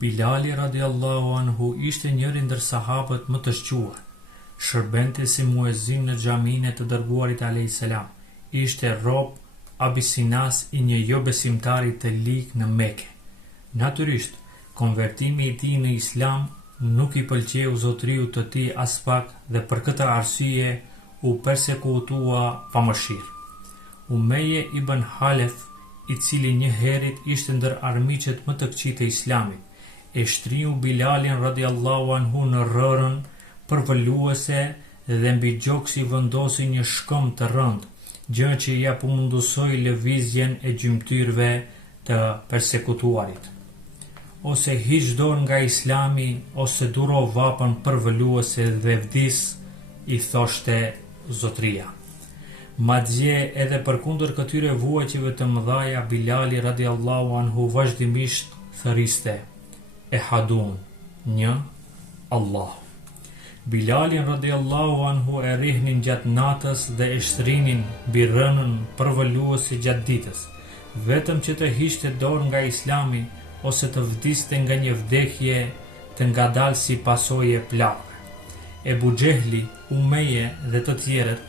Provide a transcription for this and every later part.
Bilali radiallahu anhu ishte njëri ndër sahabët më të shquar. Shërbente si muezin në xhaminë të dërguarit a.s. Ishte rob abisinas i një jo besimtari të lig në Mekë. Natyrisht, konvertimi i tij në islam nuk i pëlqeu zotriu të tij as pak dhe për këtë arsye u persekutua pa mëshirë. Umeje ibn Halef, i cili një herit ishte ndër armiqet më të këqij të islamit, e shtriu Bilalin radiallahu anhu në rërën përvëluese dhe mbi gjoksi vendosi një shkëm të rëndë, gjë që ja mundësoi lëvizjen e gjymtyrëve të persekutuarit. Ose hiq dorë nga islami, ose duro vapën përvëluese dhe vdis, i thoshte zotria. Madje edhe përkundër këtyre vuajtjeve të mëdhaja, Bilali radiallahu anhu vazhdimisht thëriste: Ehadun, një, Allah. Bilalin radiallahu anhu e rihnin gjatë natës dhe e shtrinin mbi rënën përvëluese gjatë ditës, vetëm që të hiqte dorë nga islami ose të vdiste nga një vdekje të ngadalë si pasojë e plagëve. Ebu Xehli, Umeje dhe të tjerët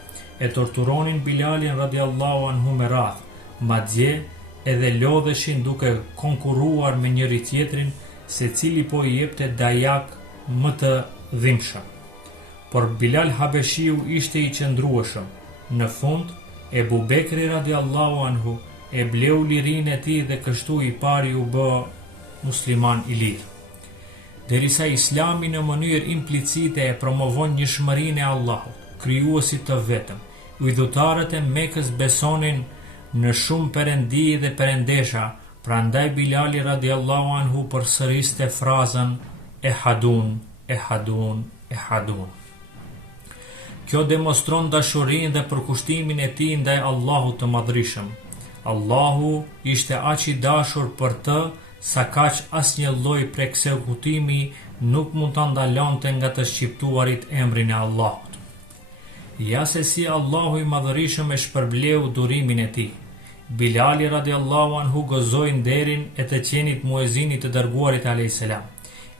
e torturonin Bilalin radiallahu anhu me radhë, madje edhe lodheshin duke konkuruar me njëri tjetrin, secili po i jepte dajak më të dhimbshëm. Por Bilal Habeshiu ishte i qëndrueshëm. Në fund, Ebu Bekri radiallahu anhu e bleu lirinë e tij dhe kështu i pari u bë musliman i lirë. Derisa Islami në mënyrë implicite e promovon njëshmërinë e Allahut, krijuesit të vetëm, udhëtarët e Mekës besonin në shumë perëndi dhe perëndesha, prandaj Bilali radiallahu anhu përsëriste frazën Ehadun, Ehadun, Ehadun. Kjo demonstron dashurinë dhe përkushtimin e tij ndaj Allahut të Madhërisëm. Allahu ishte aq i dashur për të, sa kaq asnjë lloj preksekutimi nuk mund ta ndalonte nga të shqiptuarit emrin e Allahut. Ja se si Allahu i Madhërisëm e shpërbleu durimin e tij. Bilali radiallahu anhu gëzoi nderin e të qenit muezinit të dërguarit a.s.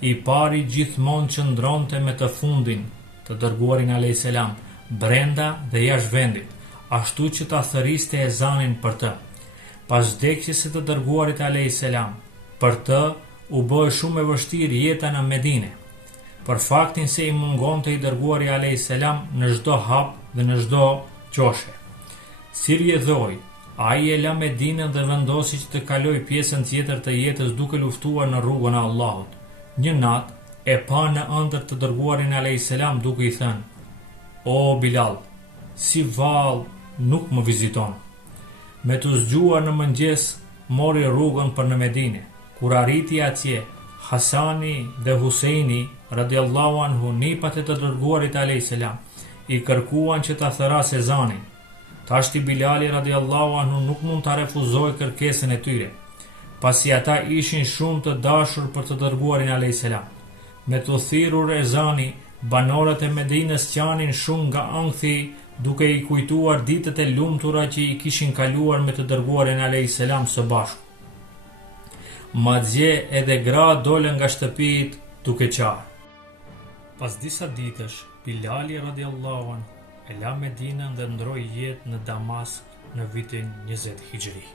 I pari gjithmonë qëndronte me të fundin, të dërguarin a.s. brenda dhe jashtë vendit, ashtu që ta thëriste ezanin për të. Pas vdekjes së të dërguarit a.s. për të u bë shumë e vështirë jeta në Medinë, për faktin se i mungonte i dërguari a.s. në çdo hap dhe në çdo qoshe. Si rjedhoi, ai e la Medinën dhe vendosi që të kaloj pjesën tjetër të jetës duke luftuar në rrugën e Allahut. Një natë e pa në ëndër të dërguarin a.s. duke i thënë: O Bilal, si vallë nuk më viziton. Me të zgjuar në mëngjes, mori rrugën për në Medinë. Kur arriti atje, Hasani dhe Huseini radiallahu anhu, nipat e të dërguarit a.s. i kërkuan që ta thërasë ezanin. Tashti Bilali radiallahu anhu nuk mund ta refuzoj kërkesën e tyre, pasi ata ishin shumë të dashur për të dërguarin a.s. Me të thirrur ezani, banorët e Medinës qanin shumë nga ankthi, duke i kujtuar ditët e lumtura që i kishin kaluar me të dërguarin a.s. së bashku. Madje edhe gra dolën nga shtëpitë duke qarë. Pas disa ditësh, Bilali radiallahu anhu e la Medinën dhe ndroi jetë në Damask në vitin 20 Hijri.